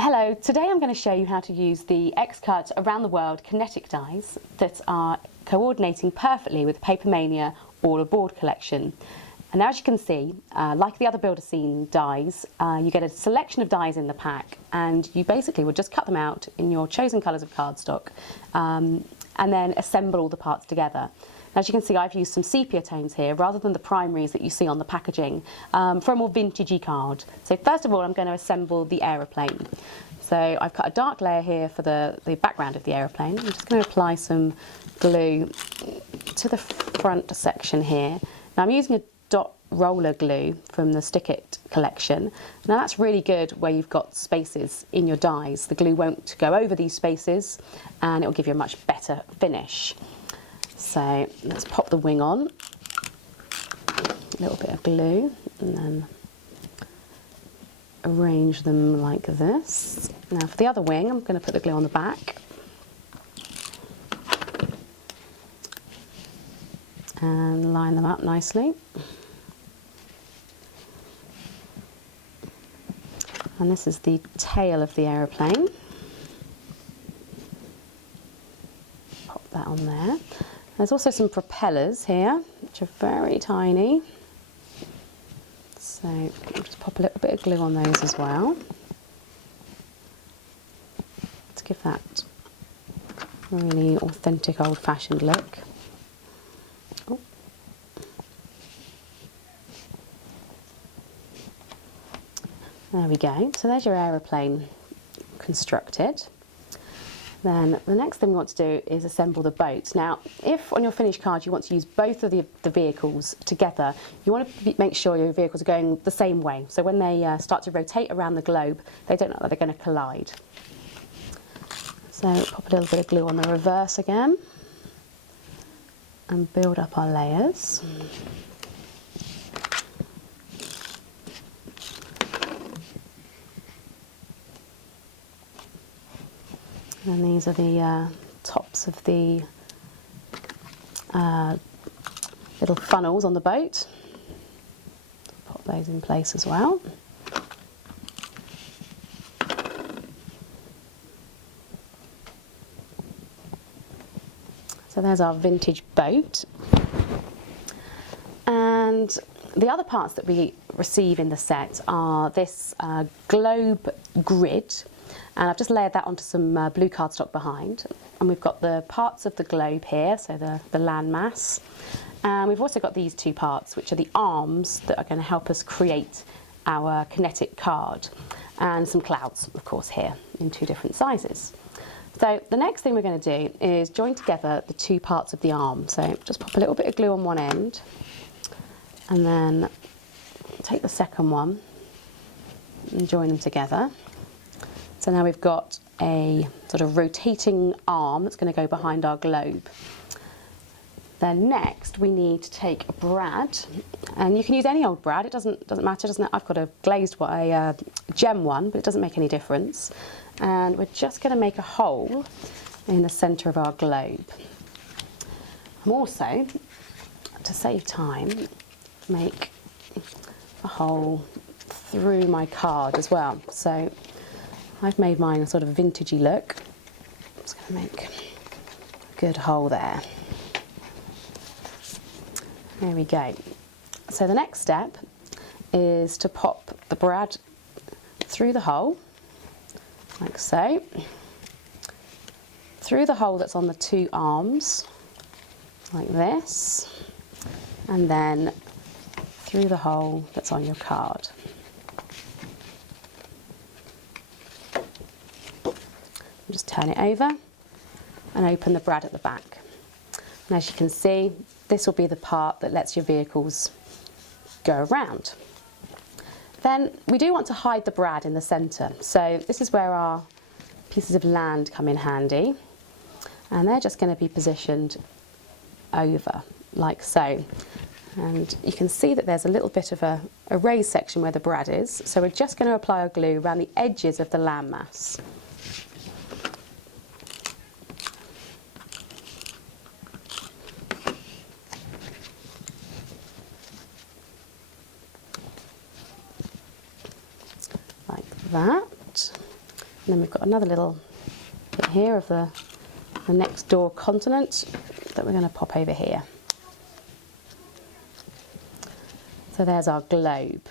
Hello, today I'm going to show you how to use the Xcut Around the World kinetic dies that are coordinating perfectly with Papermania All Aboard collection. And as you can see, like the other Build a Scene dies, you get a selection of dies in the pack, and you basically would just cut them out in your chosen colours of cardstock and then assemble all the parts together. As you can see, I've used some sepia tones here rather than the primaries that you see on the packaging for a more vintagey card. So first of all, I'm going to assemble the aeroplane. So I've cut a dark layer here for the background of the aeroplane. I'm just going to apply some glue to the front section here. Now I'm using a dot roller glue from the Stick It collection. Now that's really good where you've got spaces in your dies. The glue won't go over these spaces and it will give you a much better finish. So let's pop the wing on, a little bit of glue, and then arrange them like this. Now for the other wing, I'm going to put the glue on the back and line them up nicely. And this is the tail of the aeroplane. Pop that on there. There's also some propellers here, which are very tiny. So I'll just pop a little bit of glue on those as well, to give that really authentic old-fashioned look. Oh. There we go. So there's your aeroplane constructed. Then the next thing we want to do is assemble the boat. Now, if on your finished card you want to use both of the vehicles together, you want to make sure your vehicles are going the same way. So when they start to rotate around the globe, they don't look like they're going to collide. So pop a little bit of glue on the reverse again and build up our layers. And these are the tops of the little funnels on the boat. Pop those in place as well. So there's our vintage boat. And the other parts that we receive in the set are this globe grid. And I've just layered that onto some blue cardstock behind. And we've got the parts of the globe here, so the land mass. And we've also got these two parts, which are the arms that are going to help us create our kinetic card. And some clouds, of course, here in two different sizes. So the next thing we're going to do is join together the two parts of the arm. So just pop a little bit of glue on one end, and then take the second one and join them together. So now we've got a sort of rotating arm that's going to go behind our globe. Then next we need to take a brad, and you can use any old brad, it doesn't matter, doesn't it? I've got a glazed one, a gem one, but it doesn't make any difference. And we're just going to make a hole in the centre of our globe. I'm also, to save time, make a hole through my card as well. So I've made mine a sort of vintagey look. I'm just going to make a good hole there. There we go. So the next step is to pop the brad through the hole, like so, through the hole that's on the two arms, like this, and then through the hole that's on your card. Just turn it over and open the brad at the back. And as you can see, this will be the part that lets your vehicles go around. Then we do want to hide the brad in the centre. So this is where our pieces of land come in handy. And they're just going to be positioned over, like so. And you can see that there's a little bit of a raised section where the brad is. So we're just going to apply our glue around the edges of the landmass. Like that. And then we've got another little bit here of the next door continent that we're going to pop over here. So there's our globe.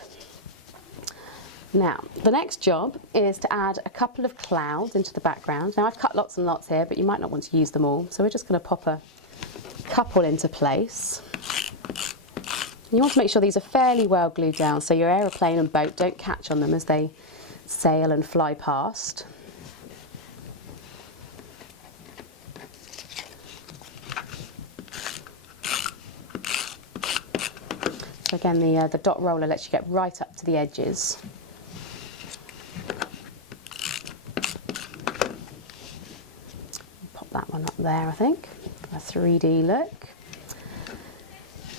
Now, the next job is to add a couple of clouds into the background. Now, I've cut lots and lots here, but you might not want to use them all. So we're just going to pop a couple into place. You want to make sure these are fairly well glued down so your aeroplane and boat don't catch on them as they sail and fly past. So again, the dot roller lets you get right up to the edges. Pop that one up there, I think, for a 3D look.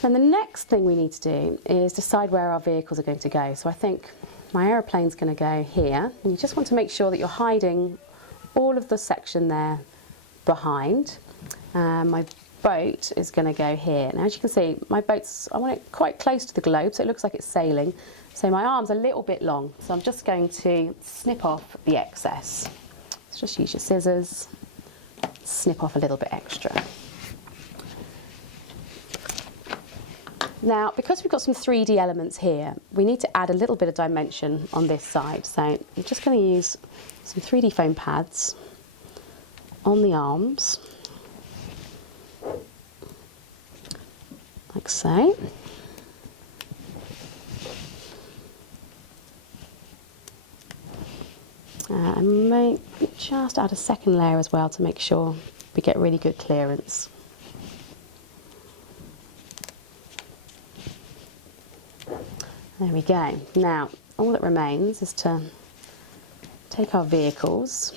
And the next thing we need to do is decide where our vehicles are going to go. So I think my aeroplane's going to go here. And you just want to make sure that you're hiding all of the section there behind. My boat is going to go here. Now, as you can see, my boat's, I want it quite close to the globe, so it looks like it's sailing. So my arm's a little bit long, so I'm just going to snip off the excess. So just use your scissors, snip off a little bit extra. Now, because we've got some 3D elements here, we need to add a little bit of dimension on this side. So I'm just going to use some 3D foam pads on the arms, like so. And just add a second layer as well to make sure we get really good clearance. There we go. Now, all that remains is to take our vehicles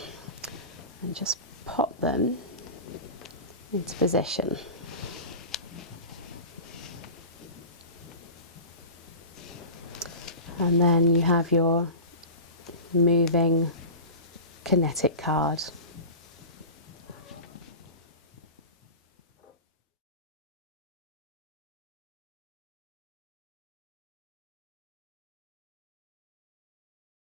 and just pop them into position. And then you have your moving kinetic card.